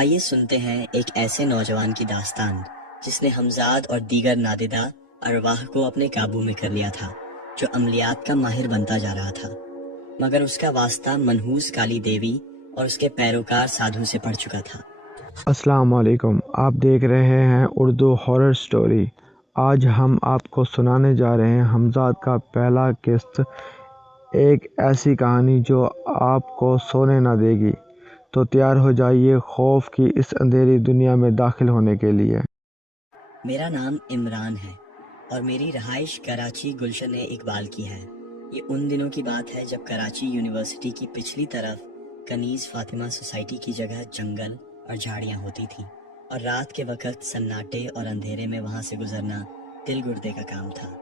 تو آئیے سنتے ہیں ایک ایسے نوجوان کی داستان جس نے حمزاد اور دیگر نادیدہ ارواح کو اپنے قابو میں کر لیا تھا، جو عملیات کا ماہر بنتا جا رہا تھا، مگر اس کا واسطہ منحوس کالی دیوی اور اس کے پیروکار سادھو سے پڑ چکا تھا۔ السلام علیکم، آپ دیکھ رہے ہیں اردو ہارر سٹوری۔ آج ہم آپ کو سنانے جا رہے ہیں حمزاد کا پہلا قسط، ایک ایسی کہانی جو آپ کو سونے نہ دے گی۔ تو تیار ہو جائیے خوف کی اس اندھیری دنیا میں داخل ہونے کے لیے۔ میرا نام عمران ہے اور میری رہائش کراچی گلشن اقبال کی ہے۔ یہ ان دنوں کی بات ہے جب کراچی یونیورسٹی کی پچھلی طرف کنیز فاطمہ سوسائٹی کی جگہ جنگل اور جھاڑیاں ہوتی تھی، اور رات کے وقت سناٹے اور اندھیرے میں وہاں سے گزرنا دل گردے کا کام تھا۔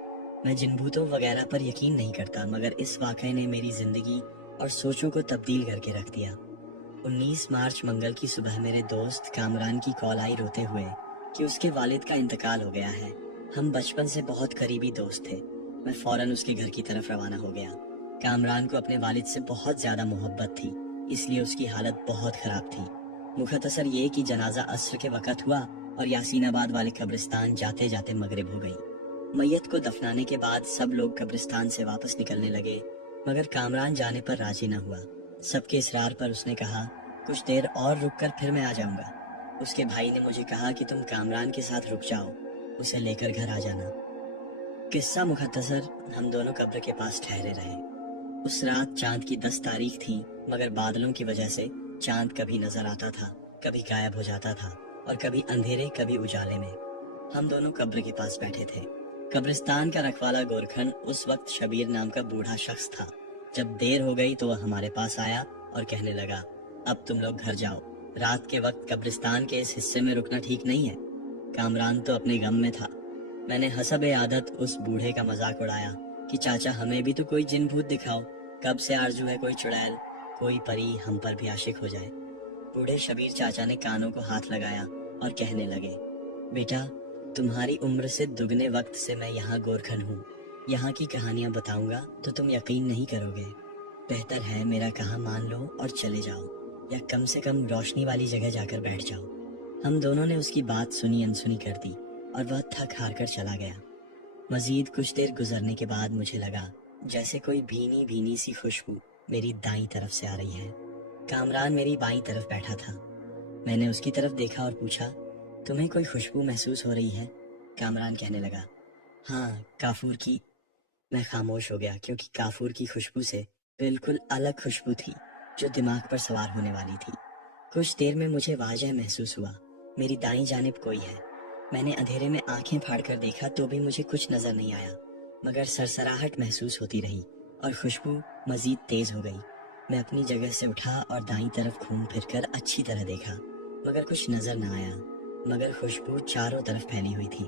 میں جن بھوتوں وغیرہ پر یقین نہیں کرتا، مگر اس واقعے نے میری زندگی اور سوچوں کو تبدیل کر کے رکھ دیا۔ 19 مارچ منگل کی صبح میرے دوست کامران کی کال آئی روتے ہوئے کہ اس کے والد کا انتقال ہو گیا ہے۔ ہم بچپن سے بہت قریبی دوست تھے۔ میں فوراً اس کے گھر کی طرف روانہ ہو گیا۔ کامران کو اپنے والد سے بہت زیادہ محبت تھی، اس لیے اس کی حالت بہت خراب تھی۔ مختصر یہ کہ جنازہ عصر کے وقت ہوا اور یاسین آباد والے قبرستان جاتے جاتے مغرب ہو گئی۔ میت کو دفنانے کے بعد سب لوگ قبرستان سے واپس نکلنے لگے، مگر کامران جانے پر راضی نہ ہوا۔ سب کے اصرار پر اس نے کہا، کچھ دیر اور رک کر پھر میں آ جاؤں گا۔ اس کے بھائی نے مجھے کہا کہ تم کامران کے ساتھ رک جاؤ، اسے لے کر گھر آ جانا۔ قصہ مختصر، ہم دونوں قبر کے پاس ٹھہرے رہے۔ اس رات چاند کی 10 تاریخ تھی، مگر بادلوں کی وجہ سے چاند کبھی نظر آتا تھا، کبھی غائب ہو جاتا تھا، اور کبھی اندھیرے کبھی اجالے میں۔ ہم دونوں قبر کے پاس بیٹھے تھے۔ قبرستان کا رکھوالا گورکھن اس وقت شبیر نام کا بوڑھا شخص تھا۔ جب دیر ہو گئی تو وہ ہمارے پاس آیا اور کہنے لگا، اب تم لوگ گھر جاؤ، رات کے وقت قبرستان کے اس حصے میں رکنا ٹھیک نہیں ہے۔ کامران تو اپنے غم میں تھا۔ میں نے حسب عادت اس بوڑھے کا مذاق اڑایا کہ چاچا ہمیں بھی تو کوئی جن بھوت دکھاؤ، کب سے آرزو ہے کوئی چڑیل، کوئی پری ہم پر بھی عاشق ہو جائے۔ بوڑھے شبیر چاچا نے کانوں کو ہاتھ لگایا اور کہنے لگے، بیٹا تمہاری عمر سے دگنے وقت سے میں یہاں گورکھن ہوں، یہاں کی کہانیاں بتاؤں گا تو تم یقین نہیں کرو گے۔ بہتر ہے میرا کہا مان لو اور چلے جاؤ، یا کم سے کم روشنی والی جگہ جا کر بیٹھ جاؤ۔ ہم دونوں نے اس کی بات سنی انسنی کر دی اور وہ تھک ہار کر چلا گیا۔ مزید کچھ دیر گزرنے کے بعد مجھے لگا جیسے کوئی بھینی بھینی سی خوشبو میری دائیں طرف سے آ رہی ہے۔ کامران میری بائیں طرف بیٹھا تھا۔ میں نے اس کی طرف دیکھا اور پوچھا، تمہیں کوئی خوشبو محسوس ہو رہی ہے؟ کامران کہنے لگا، ہاں کافور کی۔ میں خاموش ہو گیا، کیونکہ کافور کی خوشبو سے بالکل الگ خوشبو تھی جو دماغ پر سوار ہونے والی تھی۔ کچھ دیر میں مجھے واضح محسوس ہوا میری دائیں جانب کوئی ہے۔ میں نے اندھیرے میں آنکھیں پھاڑ کر دیکھا تو بھی مجھے کچھ نظر نہیں آیا، مگر سرسراہٹ محسوس ہوتی رہی اور خوشبو مزید تیز ہو گئی۔ میں اپنی جگہ سے اٹھا اور دائیں طرف گھوم پھر کر اچھی طرح دیکھا، مگر کچھ نظر نہ آیا، مگر خوشبو چاروں طرف پھیلی ہوئی تھی۔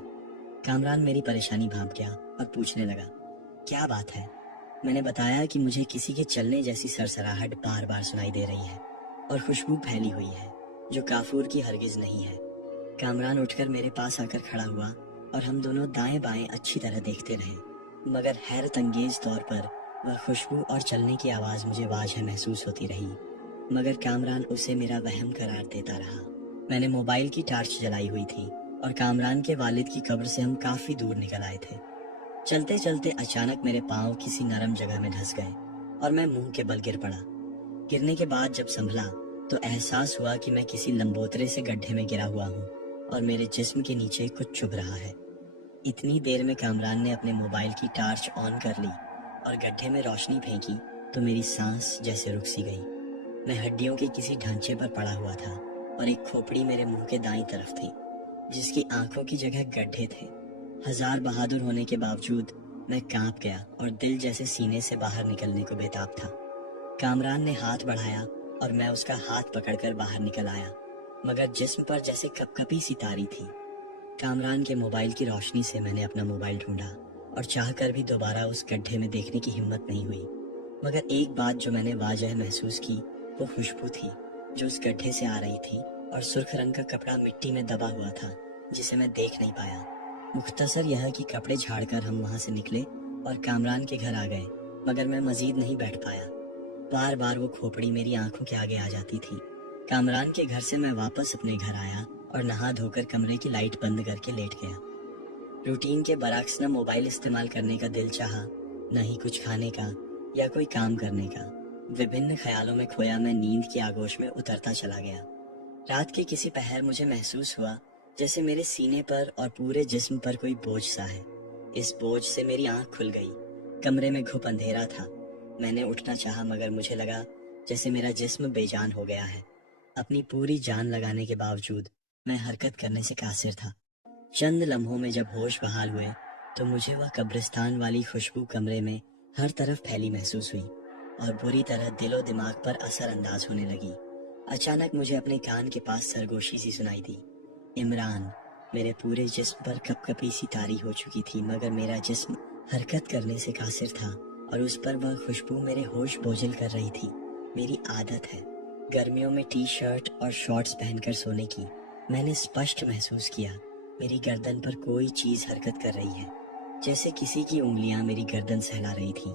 کامران میری پریشانی بھانپ گیا اور پوچھنے لگا، کیا بات ہے؟ میں نے بتایا کہ مجھے کسی کے چلنے جیسی سرسراہٹ بار بار سنائی دے رہی ہے اور خوشبو پھیلی ہوئی ہے جو کافور کی ہرگز نہیں ہے۔ کامران اٹھ کر میرے پاس آ کر کھڑا ہوا اور ہم دونوں دائیں بائیں اچھی طرح دیکھتے رہے، مگر حیرت انگیز طور پر وہ خوشبو اور چلنے کی آواز مجھے واضح محسوس ہوتی رہی، مگر کامران اسے میرا وہم قرار دیتا رہا۔ میں نے موبائل کی ٹارچ جلائی ہوئی تھی اور کامران کے والد کی قبر سے ہم کافی دور نکل آئے تھے۔ چلتے چلتے اچانک میرے پاؤں کسی نرم جگہ میں دھس گئے اور میں منہ کے بل گر پڑا۔ گرنے کے بعد جب سنبھلا تو احساس ہوا کہ میں کسی لمبوترے سے گڈھے میں گرا ہوا ہوں اور میرے جسم کے نیچے کچھ چبھ رہا ہے۔ اتنی دیر میں کامران نے اپنے موبائل کی ٹارچ آن کر لی اور گڈھے میں روشنی پھینکی تو میری سانس جیسے رک سی گئی۔ میں ہڈیوں کے کسی ڈھانچے پر پڑا ہوا تھا اور ایک کھوپڑی میرے منہ کے دائیں طرف تھی جس کی آنکھوں کی جگہ گڈھے تھے۔ ہزار بہادر ہونے کے باوجود میں کانپ گیا اور دل جیسے سینے سے باہر نکلنے کو بےتاب تھا۔ کامران نے ہاتھ بڑھایا اور میں اس کا ہاتھ پکڑ کر باہر نکل آیا، مگر جسم پر جیسے کپ کپی سی تاری تھی۔ کامران کے موبائل کی روشنی سے میں نے اپنا موبائل ڈھونڈا اور چاہ کر بھی دوبارہ اس گڈھے میں دیکھنے کی ہمت نہیں ہوئی، مگر ایک بات جو میں نے واضح محسوس کی وہ خوشبو تھی جو اس گڈھے سے آ رہی تھی، اور سرخ رنگ کا کپڑا مٹی میں دبا ہوا تھا جسے میں دیکھ نہیں پایا۔ مختصر یہ کہ کپڑے جھاڑ کر ہم وہاں سے نکلے اور کامران کے گھر آ گئے، مگر میں مزید نہیں بیٹھ پایا۔ بار بار وہ کھوپڑی میری آنکھوں کے آگے آ جاتی تھی۔ کامران کے گھر سے میں واپس اپنے گھر آیا اور نہا دھو کر کمرے کی لائٹ بند کر کے لیٹ گیا۔ روٹین کے برعکس نہ موبائل استعمال کرنے کا دل چاہا، نہ ہی کچھ کھانے کا یا کوئی کام کرنے کا۔ وبھن خیالوں میں کھویا میں نیند کی آغوش میں اترتا چلا گیا۔ رات کے کسی پہر مجھے محسوس ہوا جیسے میرے سینے پر اور پورے جسم پر کوئی بوجھ سا ہے۔ اس بوجھ سے میری آنکھ کھل گئی۔ کمرے میں گھپ اندھیرا تھا۔ میں نے اٹھنا چاہا مگر مجھے لگا جیسے میرا جسم بے جان ہو گیا ہے۔ اپنی پوری جان لگانے کے باوجود میں حرکت کرنے سے قاصر تھا۔ چند لمحوں میں جب ہوش بحال ہوئے تو مجھے وہ قبرستان والی خوشبو کمرے میں ہر طرف پھیلی محسوس ہوئی اور بری طرح دل و دماغ پر اثر انداز ہونے لگی۔ اچانک مجھے اپنے کان کے پاس سرگوشی سی سنائی دی، عمران۔ میرے پورے جسم پر کپ کپی سی طاری ہو چکی تھی مگر میرا جسم حرکت کرنے سے قاصر تھا اور اس پر وہ خوشبو میرے ہوش بوجھل کر رہی تھی۔ میری عادت ہے گرمیوں میں ٹی شرٹ اور شارٹس پہن کر سونے کی۔ میں نے اسپشٹ محسوس کیا میری گردن پر کوئی چیز حرکت کر رہی ہے، جیسے کسی کی انگلیاں میری گردن سہلا رہی تھی۔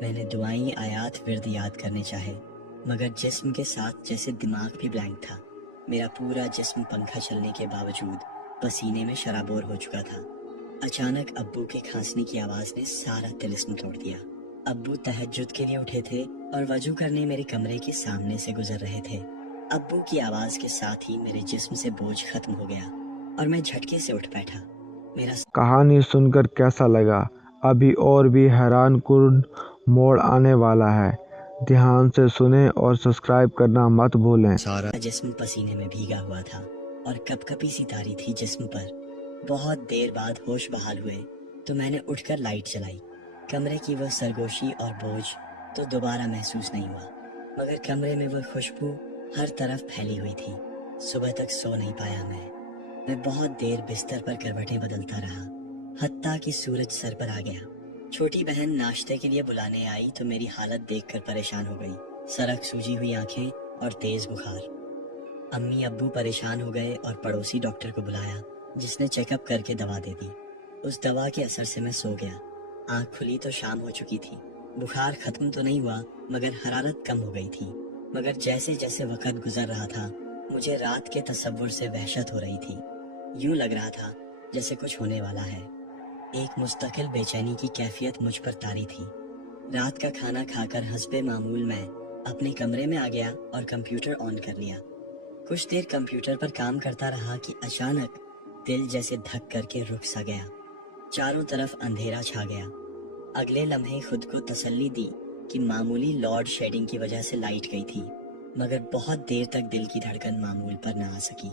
میں نے دعائیں آیات ورد یاد کرنے چاہے مگر جسم کے ساتھ جیسے دماغ بھی بلینک تھا۔ میرا پورا جسم پنکھا چلنے کے باوجود پسینے میں شرابور ہو چکا تھا۔ اچانک ابو کے کھانسنے کی آواز نے سارا طلسم توڑ دیا۔ ابو تہجد کے لیے اٹھے تھے اور وضو کرنے میرے کمرے کے سامنے سے گزر رہے تھے۔ ابو کی آواز کے ساتھ ہی میرے جسم سے بوجھ ختم ہو گیا اور میں جھٹکے سے اٹھ بیٹھا۔ میرا کہانی سن کر کیسا لگا؟ ابھی اور بھی حیران کن موڑ آنے والا ہے، دھیان سے سنیں اور سبسکرائب کرنا مت بھولیں۔ سارا جسم پسینے میں بھیگا ہوا تھا اور کپ کپی سی تاری تھی جسم پر۔ بہت دیر بعد ہوش بحال ہوئے تو میں نے اٹھ کر لائٹ جلائی۔ کمرے کی وہ سرگوشی اور بوجھ تو دوبارہ محسوس نہیں ہوا مگر کمرے میں وہ خوشبو ہر طرف پھیلی ہوئی تھی۔ صبح تک سو نہیں پایا میں بہت دیر بستر پر کروٹیں بدلتا رہا حتیٰ کہ سورج سر پر آ گیا۔ چھوٹی بہن ناشتے کے لیے بلانے آئی تو میری حالت دیکھ کر پریشان ہو گئی، سرخ سوجی ہوئی آنکھیں اور تیز بخار۔ امی ابو پریشان ہو گئے اور پڑوسی ڈاکٹر کو بلایا جس نے چیک اپ کر کے دوا دے دی۔ اس دوا کے اثر سے میں سو گیا۔ آنکھ کھلی تو شام ہو چکی تھی۔ بخار ختم تو نہیں ہوا مگر حرارت کم ہو گئی تھی۔ مگر جیسے جیسے وقت گزر رہا تھا مجھے رات کے تصور سے وحشت ہو رہی تھی۔ یوں لگ رہا تھا جیسے کچھ ہونے والا ہے۔ ایک مستقل بے چینی کی کیفیت مجھ پر طاری تھی۔ رات کا کھانا کھا کر حسب معمول میں اپنے کمرے میں آ گیا اور کمپیوٹر آن کر لیا۔ کچھ دیر کمپیوٹر پر کام کرتا رہا کہ اچانک دل جیسے دھک کر کے رک سا گیا۔ چاروں طرف اندھیرا چھا گیا۔ اگلے لمحے خود کو تسلی دی کہ معمولی لوڈ شیڈنگ کی وجہ سے لائٹ گئی تھی مگر بہت دیر تک دل کی دھڑکن معمول پر نہ آ سکی۔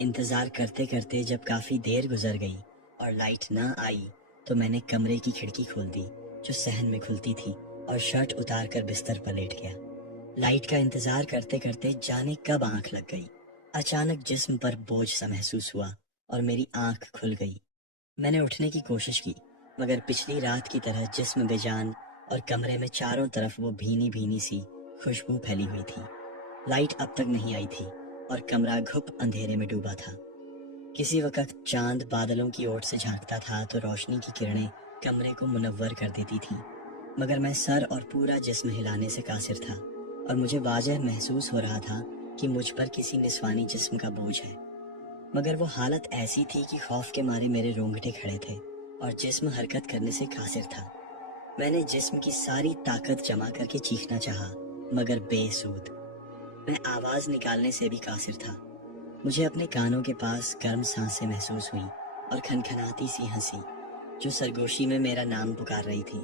انتظار کرتے کرتے جب کافی دیر گزر گئی اور لائٹ نہ آئی تو میں نے کمرے کی کھڑکی کھول دی جو صحن میں کھلتی تھی اور شرٹ اتار کر بستر پر لیٹ گیا۔ لائٹ کا انتظار کرتے کرتے جانے کب آنکھ لگ گئی۔ اچانک جسم پر بوجھ سا محسوس ہوا اور میری آنکھ کھل گئی۔ میں نے اٹھنے کی کوشش کی مگر پچھلی رات کی طرح جسم بے جان اور کمرے میں چاروں طرف وہ بھینی بھینی سی خوشبو پھیلی ہوئی تھی۔ لائٹ اب تک نہیں آئی تھی اور کمرہ گھپ اندھیرے میں ڈوبا تھا۔ کسی وقت چاند بادلوں کی اوٹ سے جھانکتا تھا تو روشنی کی کرنیں کمرے کو منور کر دیتی تھی مگر میں سر اور پورا جسم ہلانے سے قاصر تھا اور مجھے واضح محسوس ہو رہا تھا کہ مجھ پر کسی نسوانی جسم کا بوجھ ہے مگر وہ حالت ایسی تھی کہ خوف کے مارے میرے رونگٹے کھڑے تھے اور جسم حرکت کرنے سے قاصر تھا۔ میں نے جسم کی ساری طاقت جمع کر کے چیخنا چاہا مگر بے سود۔ میں آواز نکالنے سے بھی قاصر تھا۔ مجھے اپنے کانوں کے پاس گرم سانسیں محسوس ہوئیں اور کھنکھناتی سی ہنسی جو سرگوشی میں میرا نام پکار رہی تھی۔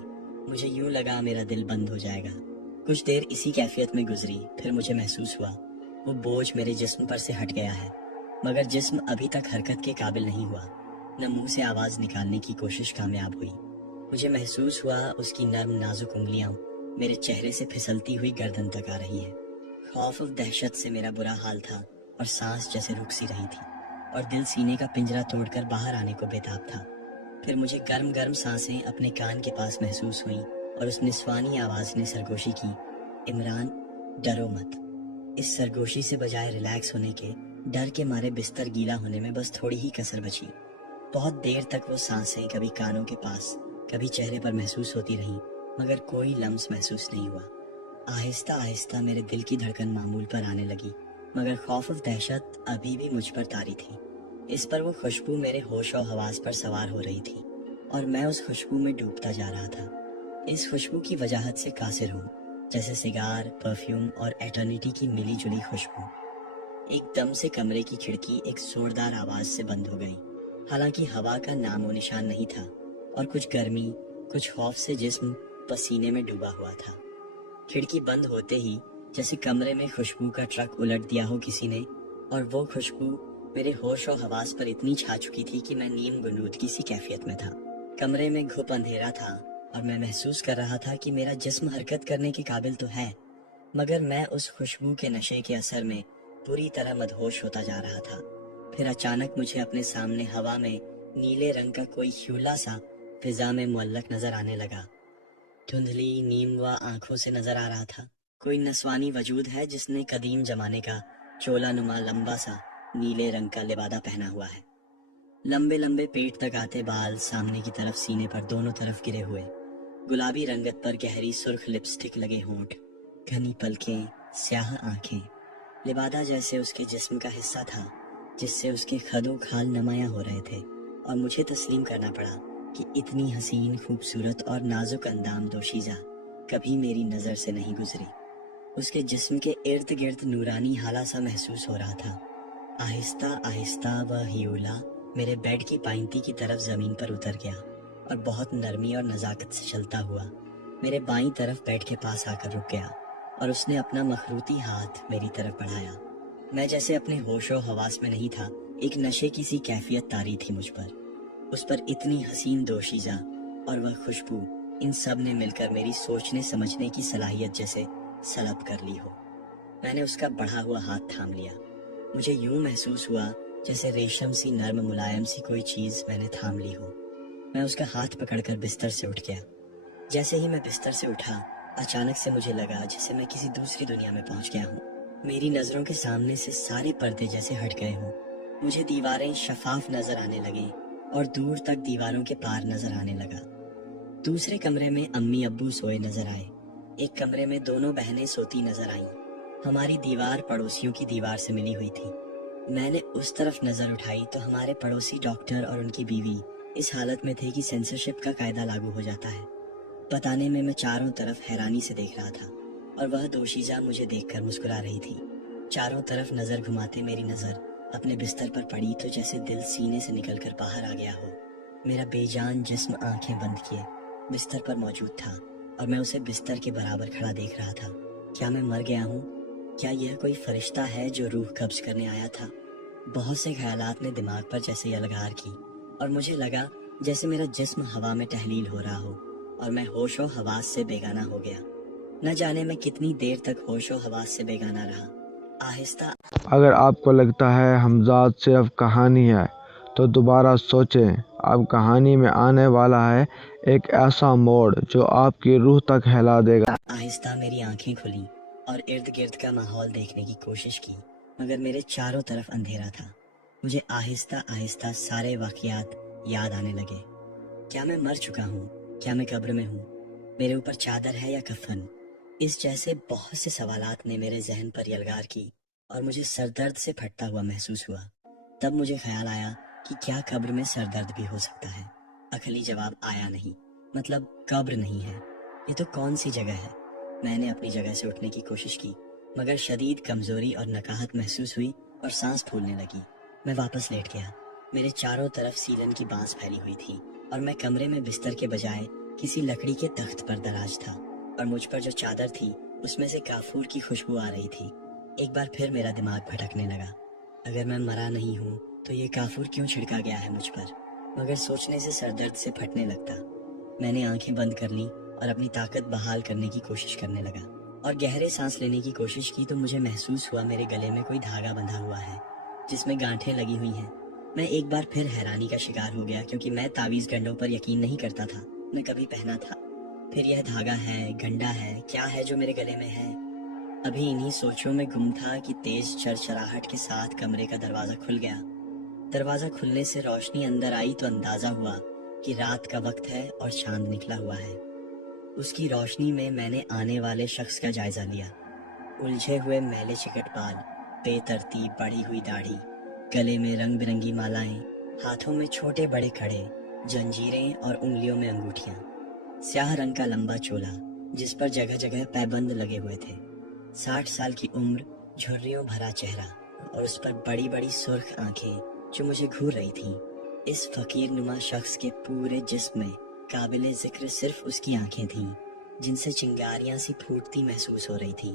مجھے یوں لگا میرا دل بند ہو جائے گا۔ کچھ دیر اسی کیفیت میں گزری پھر مجھے محسوس ہوا وہ بوجھ میرے جسم پر سے ہٹ گیا ہے مگر جسم ابھی تک حرکت کے قابل نہیں ہوا، نہ منہ سے آواز نکالنے کی کوشش کامیاب ہوئی۔ مجھے محسوس ہوا اس کی نرم نازک انگلیاں میرے چہرے سے پھسلتی ہوئی گردن تک آ رہی ہیں۔ خوف اور دہشت سے میرا برا حال تھا اور سانس جیسے رک سی رہی تھی اور دل سینے کا پنجرا توڑ کر باہر آنے کو بےتاب تھا۔ پھر مجھے گرم گرم سانسیں اپنے کان کے پاس محسوس ہوئیں اور اس نسوانی آواز نے سرگوشی کی، عمران ڈرو مت۔ اس سرگوشی سے بجائے ریلیکس ہونے کے ڈر کے مارے بستر گیلا ہونے میں بس تھوڑی ہی کسر بچی۔ بہت دیر تک وہ سانسیں کبھی کانوں کے پاس کبھی چہرے پر محسوس ہوتی رہیں مگر کوئی لمس محسوس نہیں ہوا۔ آہستہ آہستہ میرے دل کی دھڑکن معمول پر آنے لگی मगर खौफ और दहशत अभी भी मुझ पर तारी थी। इस पर वो खुशबू मेरे होश और हवास पर सवार हो रही थी और मैं उस खुशबू में डूबता जा रहा था। इस खुशबू की वजाहत से कासिर हूँ, जैसे सिगार, परफ्यूम और एटर्निटी की मिली जुली खुशबू। एकदम से कमरे की खिड़की एक जोरदार आवाज से बंद हो गई। हालांकि हवा का नामो निशान नहीं था और कुछ गर्मी, कुछ खौफ से जिस्म पसीने में डूबा हुआ था। खिड़की बंद होते ही जैसे कमरे में खुशबू का ट्रक उलट दिया हो किसी ने, और वो खुशबू मेरे होश और हवास पर इतनी छा चुकी थी कि मैं नीम गुनूदगी सी कैफियत में था। कमरे में घुप अंधेरा था और मैं महसूस कर रहा था कि मेरा जिस्म हरकत करने के काबिल तो है, मगर मैं उस खुशबू के नशे के असर में पूरी तरह मदहोश होता जा रहा था। फिर अचानक मुझे अपने सामने हवा में नीले रंग का कोई ह्यूला सा फिजा में मुअल्लक नजर आने लगा। धुंधली नीमवा आंखों से नजर आ रहा था। कोई नस्वानी वजूद है जिसने कदीम जमाने का चोला नुमा लंबा सा नीले रंग का लिबादा पहना हुआ है। लंबे लंबे पेट तक आते बाल सामने की तरफ सीने पर दोनों तरफ गिरे हुए, गुलाबी रंगत पर गहरी सुर्ख लिपस्टिक लगे होंठ, घनी पलकें, स्याह आंखें। लिबादा जैसे उसके जिस्म का हिस्सा था जिससे उसके खदो खाल नुमायां हो रहे थे, और मुझे तस्लीम करना पड़ा कि इतनी हसीन, खूबसूरत और नाजुक अंदाम दोशीजा कभी मेरी नज़र से नहीं गुजरी। उसके जिस्म के इर्द गिर्द नूरानी हाला सा महसूस हो रहा था। आहिस्ता आहिस्ता वह हियोला मेरे बेड की पाइंती की तरफ जमीन पर उतर गया और बहुत नरमी और नज़ाकत से चलता हुआ मेरे बाईं तरफ बेड के पास आकर रुक गया और उसने अपना मखरूती हाथ मेरी तरफ बढ़ाया। मैं जैसे अपने होशो हवास में नहीं था, एक नशे की सी कैफियत तारी थी मुझ पर। उस पर इतनी हसीन दोशीजा और वह खुशबू, इन सब ने मिलकर मेरी सोचने समझने की सलाहियत जैसे सलब कर ली हो। मैंने उसका बढ़ा हुआ हाथ थाम लिया। मुझे यूं महसूस हुआ जैसे रेशम सी नर्म मुलायम सी कोई चीज मैंने थाम ली हो। मैं उसका हाथ पकड़कर बिस्तर से उठ गया। जैसे ही मैं बिस्तर से उठा, अचानक से मुझे लगा जैसे मैं किसी दूसरी दुनिया में पहुंच गया हूँ। मेरी नजरों के सामने से सारे पर्दे जैसे हट गए हों। मुझे दीवारें शफाफ नजर आने लगी और दूर तक दीवारों के पार नजर आने लगा। दूसरे कमरे में अम्मी अब्बू सोए नजर आए। एक कमरे में दोनों बहनें सोती नजर आईं। हमारी दीवार पड़ोसियों की दीवार से मिली हुई थी। मैंने उस तरफ नजर उठाई तो हमारे पड़ोसी डॉक्टर और उनकी बीवी इस हालत में थे कि सेंसरशिप का कायदा लागू हो जाता है। बताने में मैं चारों तरफ हैरानी से देख रहा था और वह दोशीजा मुझे देखकर मुस्कुरा रही थी। चारों तरफ नजर घुमाते मेरी नजर अपने बिस्तर पर पड़ी तो जैसे दिल सीने से निकलकर बाहर आ गया हो। मेरा बेजान जिस्म आंखें बंद किए बिस्तर पर मौजूद था और मैं उसे बिस्तर के बराबर खड़ा देख रहा था। क्या मैं मर गया हूँ? क्या यह कोई फरिश्ता है जो रूह कब्ज करने आया था? बहुत से ख्यालात ने दिमाग पर जैसे यलगार की और मुझे लगा जैसे मेरा जिस्म हवा में तहलील हो रहा हो और मैं होशो हवास से बेगाना हो गया। न जाने मैं कितनी देर तक होशो हवास से बेगाना रहा। आहिस्ता अगर आपको लगता है हमजाद सिर्फ कहानी है तो दोबारा सोचें। अब कहानी में आने वाला है एक ऐसा मोड़ जो आपकी रूह तक हिला देगा। आहिस्ता मेरी आंखें खुली और इर्द गिर्द का माहौल देखने की कोशिश की, मगर मेरे चारों तरफ अंधेरा था। मुझे आहिस्ता आहिस्ता सारे वाकयात याद आने लगे। क्या मैं मर चुका हूँ? क्या मैं कब्र में हूँ? मेरे ऊपर चादर है या कफन? इस जैसे बहुत से सवालात ने मेरे जहन पर यलगार की और मुझे सरदर्द से फटता हुआ महसूस हुआ। तब मुझे ख्याल आया कि क्या कब्र में सरदर्द भी हो सकता है? अकली जवाब आया नहीं। मतलब कब्र नहीं है, ये तो कौन सी जगह है? मैंने अपनी जगह से उठने की कोशिश की, मगर शदीद कमजोरी और नकाहत महसूस हुई और सांस फूलने लगी। मैं वापस लेट गया। मेरे चारों तरफ सीलन की बांस फैली हुई थी और मैं कमरे में बिस्तर के बजाय किसी लकड़ी के तख्त पर दराज था और मुझ पर जो चादर थी उसमें से काफूर की खुशबू आ रही थी। एक बार फिर मेरा दिमाग भटकने लगा। अगर मैं मरा नहीं हूँ तो ये काफूर क्यों छिड़का गया है मुझ पर? मगर सोचने से सरदर्द से फटने लगता। मैंने आंखें बंद कर ली और अपनी ताकत बहाल करने की कोशिश करने लगा और गहरे सांस लेने की कोशिश की तो मुझे महसूस हुआ मेरे गले में कोई धागा बंधा हुआ है जिसमें गांठें लगी हुई हैं। मैं एक बार फिर हैरानी का शिकार हो गया क्योंकि मैं तावीज़ गंडों पर यकीन नहीं करता था, न कभी पहना था। फिर यह धागा है, गंडा है, क्या है जो मेरे गले में है? अभी इन्हीं सोचों में गुम था कि तेज चरचराहट के साथ कमरे का दरवाजा खुल गया। दरवाजा खुलने से रोशनी अंदर आई तो अंदाजा हुआ कि रात का वक्त है और चांद निकला हुआ है। उसकी रोशनी में मैंने आने वाले शख्स का जायजा लिया। उलझे हुए मैले चिकट बाल, बेतरतीब बढ़ी हुई दाढ़ी, गले में रंग बिरंगी मालाएं, हाथों में छोटे बड़े कड़े, जंजीरें और उंगलियों में अंगूठियां, स्याह रंग का लंबा चोला जिस पर जगह जगह पैबंद लगे हुए थे, 60 साल की उम्र, झुर्रियों भरा चेहरा और उस पर बड़ी बड़ी सुर्ख आंखें जो मुझे घूर रही थीं। इस फकीर नुमा शख्स के पूरे जिस्म में काबिले जिक्र सिर्फ उसकी आंखें थीं, जिनसे चिंगारियां सी फूटती महसूस हो रही थी।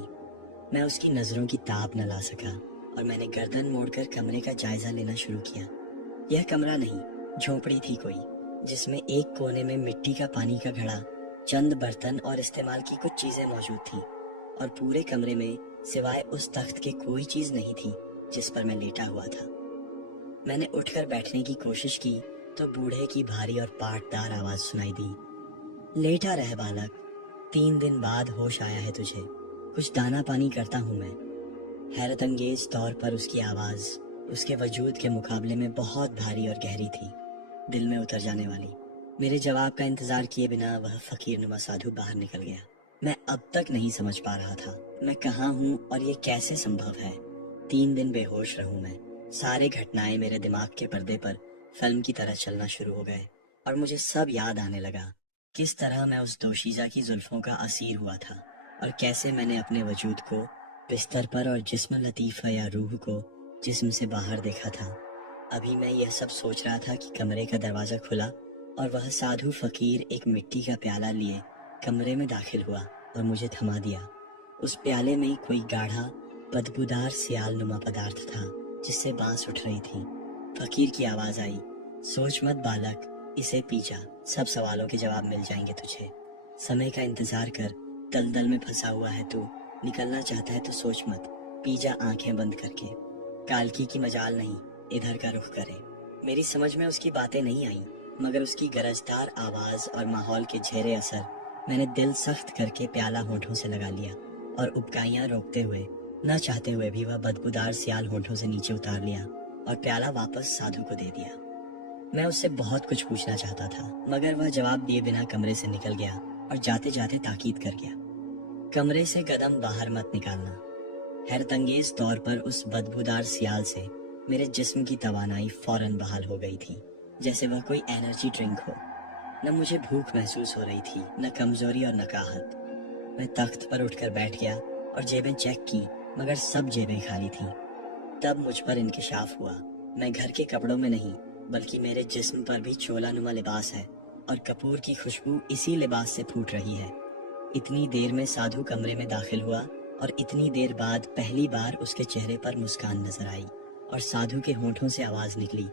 मैं उसकी नजरों की ताब न ला सका और मैंने गर्दन मोड़कर कमरे का जायजा लेना शुरू किया। यह कमरा नहीं, झोपड़ी थी कोई, जिसमें एक कोने में मिट्टी का पानी का घड़ा, चंद बर्तन और इस्तेमाल की कुछ चीजें मौजूद थी, और पूरे कमरे में सिवाय उस तख्त के कोई चीज नहीं थी जिस पर मैं लेटा हुआ था। मैंने उठकर बैठने की कोशिश की तो बूढ़े की भारी और पाटदार आवाज सुनाई दी, लेटा रह बालक, 3 दिन बाद होश आया है तुझे, कुछ दाना पानी करता हूं मैं। हैरत अंगेज तौर पर उसकी आवाज उसके वजूद के मुकाबले में बहुत भारी और गहरी थी, दिल में उतर जाने वाली। मेरे जवाब का इंतजार किए बिना वह फकीर नुमा साधु बाहर निकल गया। मैं अब तक नहीं समझ पा रहा था मैं कहाँ हूँ और ये कैसे संभव है। 3 दिन बेहोश रहूं मैं। सारे घटनाएं मेरे दिमाग के पर्दे पर फिल्म की तरह चलना शुरू हो गए और मुझे सब याद आने लगा। किस तरह मैं उस दोशीजा की जुल्फों का असीर हुआ था और कैसे मैंने अपने वजूद को बिस्तर पर और जिस्म लतीफ़ा या रूह को जिस्म से बाहर देखा था। अभी मैं यह सब सोच रहा था कि कमरे का दरवाजा खुला और वह साधु फकीर एक मिट्टी का प्याला लिए कमरे में दाखिल हुआ और मुझे थमा दिया। उस प्याले में कोई गाढ़ा बदबूदार सियाल नुमा पदार्थ था जिससे बांस उठ रही थी। फकीर की आवाज आई, सोच मत बालक, इसे पी जा, सब सवालों के जवाब मिल जाएंगे तुझे। समय का इंतजार कर, दलदल में फंसा हुआ है तू, निकलना चाहता है तो सोच मत, पी जा आंखें बंद करके। कालकी की मजाल नहीं, इधर का रुख करे। मेरी समझ में उसकी बातें नहीं आई, मगर उसकी गरजदार आवाज और माहौल के झेरे असर मैंने दिल सख्त करके प्याला होठों से लगा लिया और उबकाइयां रोकते हुए, न चाहते हुए भी वह बदबूदार सियाल होठों से नीचे उतार लिया और प्याला वापस साधु को दे दिया। मैं उससे बहुत कुछ पूछना चाहता था, मगर वह जवाब दिए बिना कमरे से निकल गया और जाते जाते ताकीद कर गया, कमरे से कदम बाहर मत निकालना। हैरतंगेज तौर पर उस बदबूदार सियाल से मेरे जिस्म की तवानाई फौरन बहाल हो गई थी, जैसे वह कोई एनर्जी ड्रिंक हो। न मुझे भूख महसूस हो रही थी, न कमजोरी और न काहत। मैं तख्त पर उठकर बैठ गया और जेबें चेक की, मगर सब जेबें खाली थीं। तब मुझ पर इंकिशाफ हुआ, मैं घर के कपड़ों में नहीं बल्कि मेरे जिस्म पर भी चोला नुमा लिबास है और कपूर की खुशबू इसी लिबास से फूट रही है। इतनी देर में साधु कमरे में दाखिल हुआ और इतनी देर बाद पहली बार उसके चेहरे पर मुस्कान नजर आई और साधु के होठों से आवाज निकली,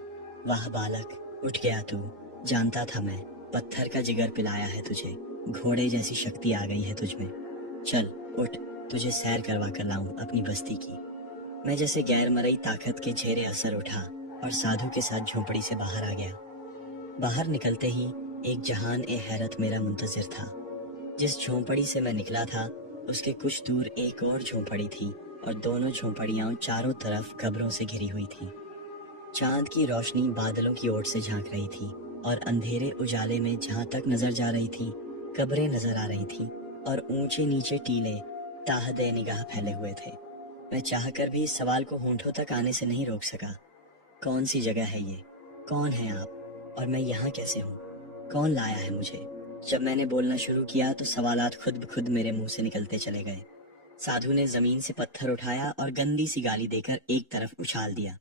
वाह बालक, उठ गया तू, जानता था मैं, पत्थर का जिगर पिलाया है तुझे, घोड़े जैसी शक्ति आ गई है तुझमें। चल उठ, तुझे सैर करवा कर लाऊं अपनी बस्ती की। मैं जैसे गैर मरई ताकत के झेरे असर उठा और साधु के साथ झोपड़ी से बाहर आ गया। बाहर निकलते ही एक जहान ए हैरत मेरा मुंतजिर था। जिस झोंपड़ी से मैं निकला था उसके कुछ दूर एक और झोंपड़ी थी और दोनों झोंपड़ियां चारों तरफ कब्रों से घिरी हुई थी। चांद की रोशनी बादलों की ओर से झांक रही थी और अंधेरे उजाले में जहां तक नजर जा रही थी कब्रें नजर आ रही थी और ऊंचे नीचे टीले ताहदे निगाह फैले हुए थे। मैं चाहकर भी इस सवाल को होंठों तक आने से नहीं रोक सका, कौन सी जगह है ये, कौन है आप और मैं यहाँ कैसे हूँ, कौन लाया है मुझे। जब मैंने बोलना शुरू किया तो सवालात खुद ब खुद मेरे मुंह से निकलते चले गए। साधु ने जमीन से पत्थर उठाया और गंदी सी गाली देकर एक तरफ उछाल दिया।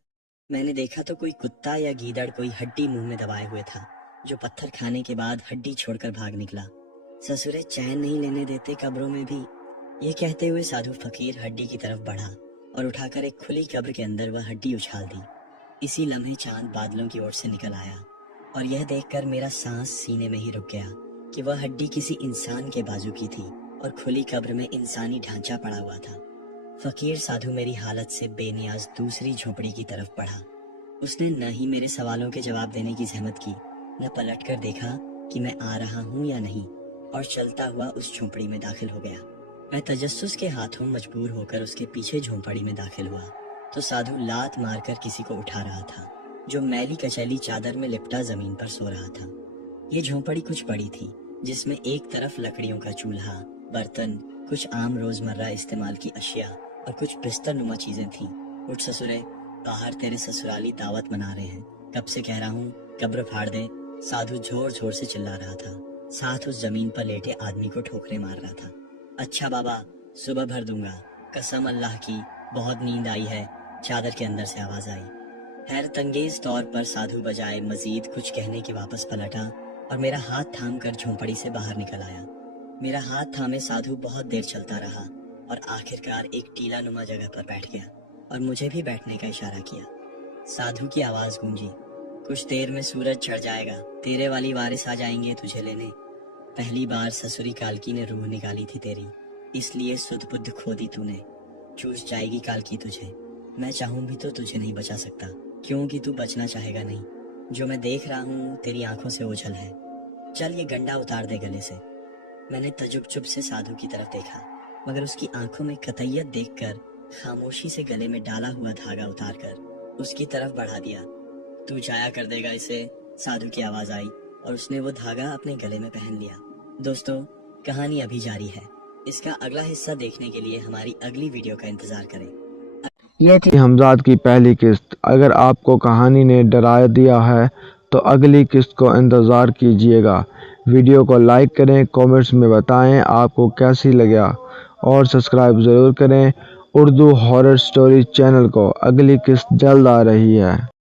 मैंने देखा तो कोई कुत्ता या गीदड़ कोई हड्डी मुंह में दबाए हुए था, जो पत्थर खाने के बाद हड्डी छोड़कर भाग निकला। ससुरे चैन नहीं लेने देते कब्रों में भी। ये कहते हुए साधु फकीर हड्डी की तरफ बढ़ा और उठाकर एक खुली कब्र के अंदर वह हड्डी उछाल दी। इसी लम्हे चांद बादलों की ओर से निकल आया और यह देखकर मेरा सांस सीने में ही रुक गया कि वह हड्डी किसी इंसान के बाजू की थी और खुली कब्र में इंसानी ढांचा पड़ा हुआ था। फकीर साधु मेरी हालत से बेनियाज दूसरी झोपड़ी की तरफ बढ़ा। उसने न ही मेरे सवालों के जवाब देने की जहमत की, न पलटकर देखा कि मैं आ रहा हूँ या नहीं, और चलता हुआ उस झोपड़ी में दाखिल हो गया। मैं तजस्सुस के हाथों मजबूर होकर उसके पीछे झोपड़ी में दाखिल हुआ तो साधु लात मारकर किसी को उठा रहा था, जो मैली कचैली चादर में लिपटा जमीन पर सो रहा था। ये झोपड़ी कुछ बड़ी थी, जिसमें एक तरफ लकड़ियों का चूल्हा, बर्तन, कुछ आम रोजमर्रा इस्तेमाल की अशिया और कुछ बिस्तर नुमा चीजें थीं, उठ ससुरे, बाहर तेरे ससुराली दावत मना रहे हैं। कब से कह रहा हूँ कब्र फाड़ दे। साधु जोर जोर से चिल्ला रहा था, साथ उस जमीन पर लेटे आदमी को ठोकरे मार रहा था। अच्छा बाबा, सुबह भर दूंगा, कसम अल्लाह की, बहुत नींद आई है। चादर के अंदर से आवाज आई। हैरतंगेज तौर पर साधु बजाय मजीद कुछ कहने के वापस पलटा और मेरा हाथ थाम कर झोंपड़ी से बाहर निकल आया। मेरा हाथ थामे साधु बहुत देर चलता रहा और आखिरकार एक टीला नुमा जगह पर बैठ गया और मुझे भी बैठने का इशारा किया। साधु की आवाज गूंजी, कुछ देर में सूरज चढ़ जाएगा, तेरे वाली वारिस आ जाएंगे तुझे लेने। पहली बार ससुरी कालकी ने रूह निकाली थी तेरी, इसलिए सुध बुद्ध खो दी तूने। चूस जाएगी कालकी तुझे, मैं चाहूं भी तो तुझे नहीं बचा सकता, क्योंकि तू बचना चाहेगा नहीं। जो मैं देख रहा हूँ तेरी आंखों से ओझल है, चल ये गंडा उतार दे गले से। मैंने तजुब से साधु की तरफ देखा, मगर उसकी आंखों में कतईयत देखकर खामोशी से गले में डाला हुआ धागा उतारकर उसकी तरफ बढ़ा दिया। तू जाया कर देगा इसे, साधु की आवाज आई और उसने वो धागा अपने गले में पहन लिया। दोस्तों, कहानी अभी जारी है। इसका अगला हिस्सा देखने के लिए हमारी अगली वीडियो का इंतजार करें। ये थी हमजाद की पहली किस्त। अगर आपको कहानी ने डरा दिया है तो अगली किस्त को इंतज़ार कीजिएगा। वीडियो को लाइक करें, कमेंट्स में बताएं आपको कैसी लगा और सब्सक्राइब ज़रूर करें उर्दू हॉरर स्टोरी चैनल को। अगली किस्त जल्द आ रही है।